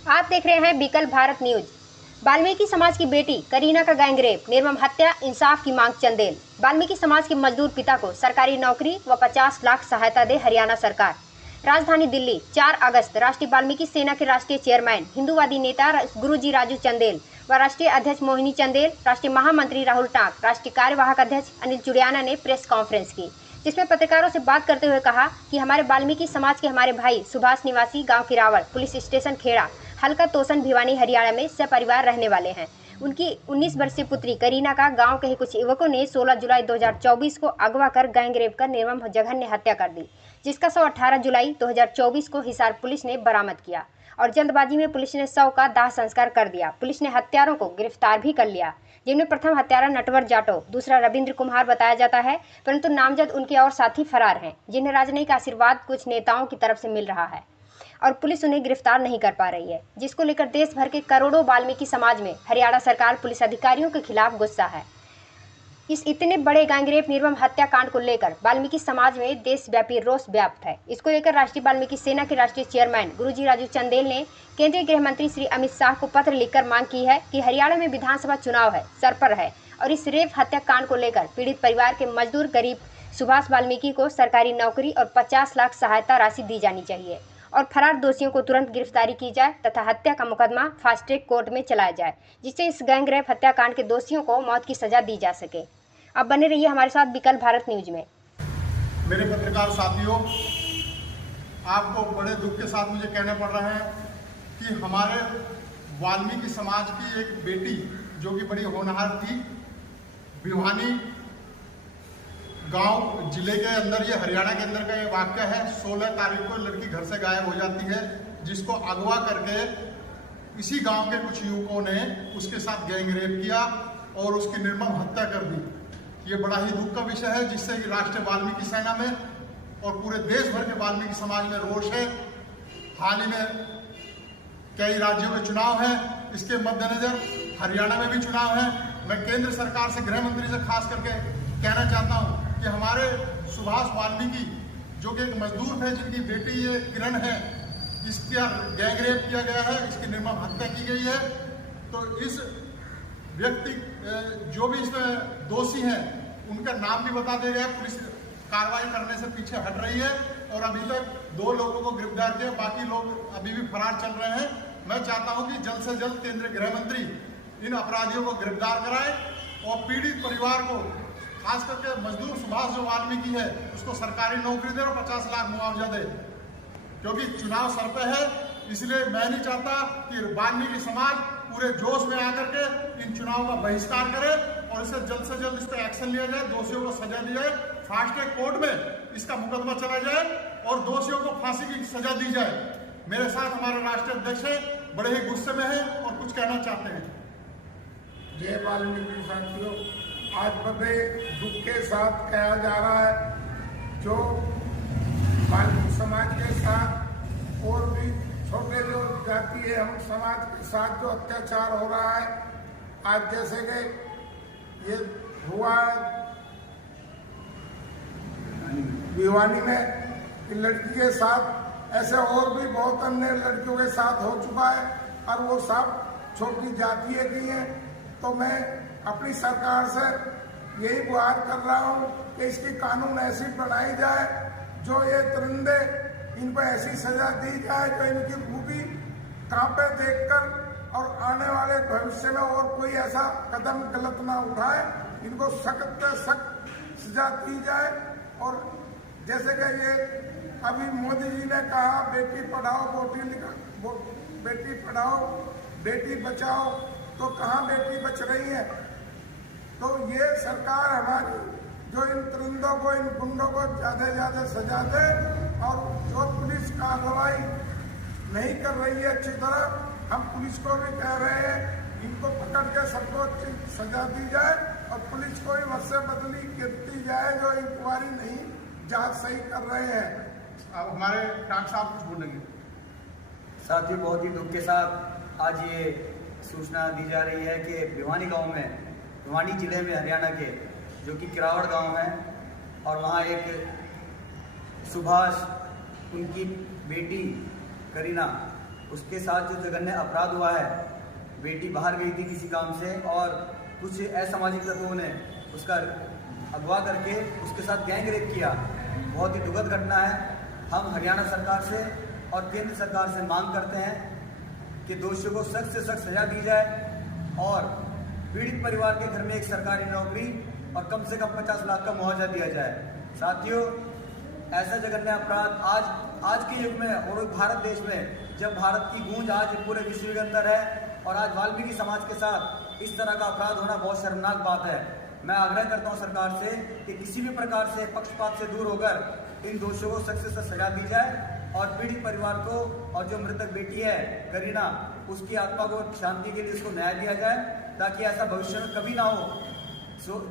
आप देख रहे हैं विकल भारत न्यूज। वाल्मीकि समाज की बेटी करीना का गैंगरेप, निर्मम हत्या, इंसाफ की मांग चंदेल। वाल्मीकि समाज के मजदूर पिता को सरकारी नौकरी व 50 लाख सहायता दे हरियाणा सरकार। राजधानी दिल्ली, 4 अगस्त। राष्ट्रीय वाल्मीकि सेना के राष्ट्रीय चेयरमैन, हिंदूवादी नेता गुरुजी राजू चंदेल व राष्ट्रीय अध्यक्ष मोहिनी चंदेल, राष्ट्रीय महामंत्री राहुल टांक, राष्ट्रीय कार्यवाहक अध्यक्ष अनिल चुड़ियाना ने प्रेस कॉन्फ्रेंस की, जिसमें पत्रकारों से बात करते हुए कहा कि हमारे वाल्मीकि समाज के हमारे भाई सुभाष निवासी गांव किरावड़ पुलिस स्टेशन खेड़ा हल्का तोसन भिवानी हरियाणा में सपरिवार रहने वाले हैं। उनकी 19 वर्षीय पुत्री करीना का गांव के ही कुछ युवकों ने 16 जुलाई 2024 को अगवा कर गैंगरेप कर निर्मम जघन्य हत्या कर दी, जिसका शव 18 जुलाई 2024 को हिसार पुलिस ने बरामद किया और जल्दबाजी में पुलिस ने शव का दाह संस्कार कर दिया। पुलिस ने हत्यारों को गिरफ्तार भी कर लिया, जिनमें प्रथम हत्यारा नटवर जाटव, दूसरा रविंद्र कुमार बताया जाता है, परंतु नामजद उनके और साथी फरार हैं, जिन्हें राजनयिक आशीर्वाद कुछ नेताओं की तरफ से मिल रहा है और पुलिस उन्हें गिरफ्तार नहीं कर पा रही है, जिसको लेकर देश भर के करोड़ों वाल्मीकि समाज में हरियाणा सरकार पुलिस अधिकारियों के खिलाफ गुस्सा है। इस इतने बड़े गैंगरेप निर्मम हत्याकांड को लेकर वाल्मीकि समाज में देशव्यापी रोष व्याप्त है। इसको लेकर राष्ट्रीय वाल्मीकि सेना के राष्ट्रीय चेयरमैन गुरुजी राजू चंदेल ने केंद्रीय गृह मंत्री श्री अमित शाह को पत्र लिखकर मांग की है कि हरियाणा में विधानसभा चुनाव है, सर पर है और इस रेप हत्याकांड को लेकर पीड़ित परिवार के मजदूर गरीब सुभाष वाल्मीकि को सरकारी नौकरी और 50 लाख सहायता राशि दी जानी चाहिए और फरार दोषियों को तुरंत गिरफ्तारी की जाए तथा हत्या का मुकदमा फास्ट ट्रैक कोर्ट में चलाया जाए, जिससे इस गैंगरेप हत्याकांड के दोषियों को मौत की सजा दी जा सके। अब बने रहिए हमारे साथ विकल भारत न्यूज में। मेरे पत्रकार साथियों, आपको बड़े दुख के साथ मुझे कहना पड़ रहा है कि हमारे वाल्मीकि समाज की एक बेटी जो कि बड़ी होनहार थी, भिवानी गांव जिले के अंदर, ये हरियाणा के अंदर का ये वाक्य है। 16 तारीख को लड़की घर से गायब हो जाती है, जिसको अगवा करके इसी गांव के कुछ युवकों ने उसके साथ गैंगरेप किया और उसकी निर्मम हत्या कर दी। ये बड़ा ही दुख का विषय है, जिससे कि राष्ट्रीय वाल्मीकि सेना में और पूरे देश भर के वाल्मीकि समाज में रोष है। हाल ही में कई राज्यों में चुनाव है, इसके मद्देनजर हरियाणा में भी चुनाव है। मैं केंद्र सरकार से, गृह मंत्री से खास करके कहना चाहता हूं कि हमारे सुभाष वाल्मीकि जो कि एक मजदूर थे, जिनकी बेटी ये किरण है, इसका गैंगरेप किया गया है, इसकी निर्मम हत्या की गई है। तो इस व्यक्ति जो भी इसमें दोषी हैं उनका नाम भी बता दिया गया। पुलिस कार्रवाई करने से पीछे हट रही है और अभी तक 2 लोगों को गिरफ्तार किया, बाकी लोग अभी भी फरार चल रहे हैं। मैं चाहता हूं कि जल्द से जल्द केंद्रीय गृह मंत्री इन अपराधियों को गिरफ्तार कराए और पीड़ित परिवार को, खास करके मजदूर सुभाष जो वाल्मीकि है, उसको सरकारी नौकरी दे और 50 लाख मुआवजा दे, क्योंकि चुनाव सर पे है। इसलिए मैं नहीं चाहता कि वाल्मीकि समाज पूरे जोश में आकर के इन चुनाव का बहिष्कार करे और इसे जल्द से जल्द इस पर एक्शन लिया जाए, दोषियों को सजा दी जाए, फास्ट ट्रैक कोर्ट में इसका मुकदमा चला जाए और दोषियों को फांसी की सजा दी जाए। मेरे साथ हमारे राष्ट्रीय अध्यक्ष है, बड़े ही गुस्से में है और कुछ कहना चाहते हैं। जय वाल्मीकि साथियों, आज बड़े दुख के साथ कहा जा रहा है, जो वाल्मीकि समाज के साथ और भी छोटे जो जाति है हम समाज के साथ जो अत्याचार हो रहा है, आज जैसे कि ये हुआ भिवानी में लड़की के साथ, ऐसे और भी बहुत अन्य लड़कियों के साथ हो चुका है और वो सब छोटी जातियों की हैं। तो मैं अपनी सरकार से यही गुहार कर रहा हूँ कि इसकी कानून ऐसी बनाई जाए जो ये दरिंदे, इन पर ऐसी सजा दी जाए जो इनकी खूबी कांपे देखकर और आने वाले भविष्य में और कोई ऐसा कदम गलत ना उठाए, इनको सख्त से सख्त सजा दी जाए। और जैसे कि ये अभी मोदी जी ने कहा बेटी पढ़ाओ बेटी पढ़ाओ बेटी बचाओ, तो कहाँ बेटी बच रही है? तो ये सरकार हमारी जो इन दरिंदों को, इन गुंडों को ज्यादा से ज्यादा सजा दे और जो पुलिस कार्रवाई नहीं कर रही है अच्छी तरह, हम पुलिस को भी कह रहे हैं इनको पकड़ के सबको अच्छी सजा दी जाए और पुलिस को भी वैसे बदली गिरती जाए जो इंक्वायरी नहीं जांच सही कर रहे हैं। अब हमारे टांक साहब कुछ बोलेंगे। साथियों, बहुत ही दुख के साथ आज ये सूचना दी जा रही है कि भिवानी गांव में, भिवानी जिले में हरियाणा के, जो कि किरावड़ गांव है, और वहाँ एक सुभाष, उनकी बेटी करीना उसके साथ जो जघन्य अपराध हुआ है, बेटी बाहर गई थी किसी काम से और कुछ असामाजिक तत्वों ने उसका अगवा करके उसके साथ गैंग रेप किया, बहुत ही दुखद घटना है। हम हरियाणा सरकार से और केंद्र सरकार से मांग करते हैं कि दोषियों को सख्त से सख्त सजा दी जाए और पीड़ित परिवार के घर में एक सरकारी नौकरी और कम से कम 50 लाख का मुआवजा दिया जाए। साथियों, ऐसा जघन्य अपराध आज के युग में और भारत देश में, जब भारत की गूंज आज पूरे विश्व के अंदर है और आज वाल्मीकि समाज के साथ इस तरह का अपराध होना बहुत शर्मनाक बात है। मैं आग्रह करता हूं सरकार से कि किसी भी प्रकार से पक्षपात से दूर होकर इन दोषियों को सख्त से सख्त सजा दी जाए और पीड़ित परिवार को और जो मृतक बेटी है करीना, उसकी आत्मा को शांति के लिए इसको न्याय दिया जाए ताकि ऐसा भविष्य में कभी ना हो।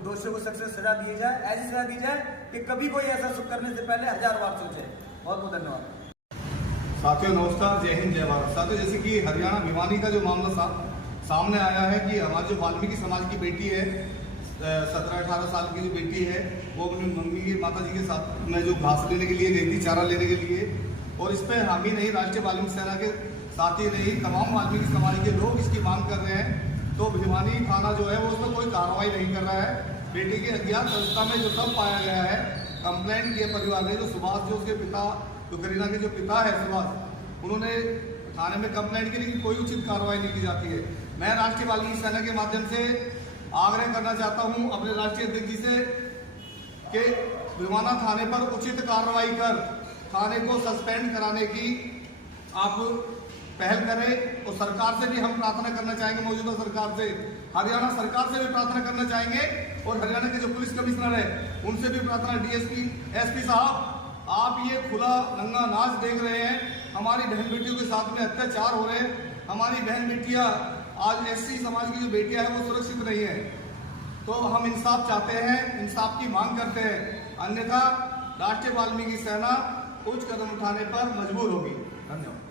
दोषियों को सख्त से सजा दी जाए, ऐसी सजा दी जाए कि कभी कोई ऐसा सुख करने से पहले 1000 बार सोचे। बहुत बहुत धन्यवाद। साथियों नमस्कार, जय हिंद, जय भारत। साथियों, जैसे कि हरियाणा भिवानी का जो मामला सामने आया है कि हमारे जो वाल्मीकि समाज की बेटी है, 17-18 साल की जो बेटी है, वो अपनी मम्मी की माता जी के साथ में जो घास लेने के लिए गई थी, चारा लेने के लिए, और इस पर हम ही नहीं, राष्ट्रीय वाल्मीकि सेना के साथ ही नहीं, तमाम वाल्मीकि समाज के लोग इसकी मांग कर रहे हैं। तो भिवानी थाना जो है वो उसमें कोई कार्रवाई नहीं कर रहा है। बेटी की अज्ञात अवस्था में जो सब पाया गया है, कंप्लेंट किए परिवार ने, जो सुभाष, जो उसके पिता, जो करीना के जो पिता है सुभाष, उन्होंने थाने में कंप्लेंट की, लेकिन कोई उचित कार्रवाई नहीं की जाती है। मैं राष्ट्रीय वाल्मीकि सेना के माध्यम से आग्रह करना चाहता हूं अपने राष्ट्रीय अध्यक्ष जी से कि भिवाना थाने पर उचित कार्रवाई कर थाने को सस्पेंड कराने की आप पहल करें। और सरकार से भी हम प्रार्थना करना चाहेंगे, मौजूदा सरकार से, हरियाणा सरकार से भी प्रार्थना करना चाहेंगे और हरियाणा के जो पुलिस कमिश्नर है उनसे भी प्रार्थना, डीएसपी, एसपी साहब, आप ये खुला नंगा नाच देख रहे हैं, हमारी बहन बेटियों के साथ में अत्याचार हो रहे हैं, हमारी बहन बेटियां आज एससी समाज की जो बेटियां हैं वो सुरक्षित नहीं है। तो हम इंसाफ चाहते हैं, इंसाफ की मांग करते हैं, अन्यथा राष्ट्रीय वाल्मीकि सेना उच्च कदम उठाने पर मजबूर होगी। धन्यवाद।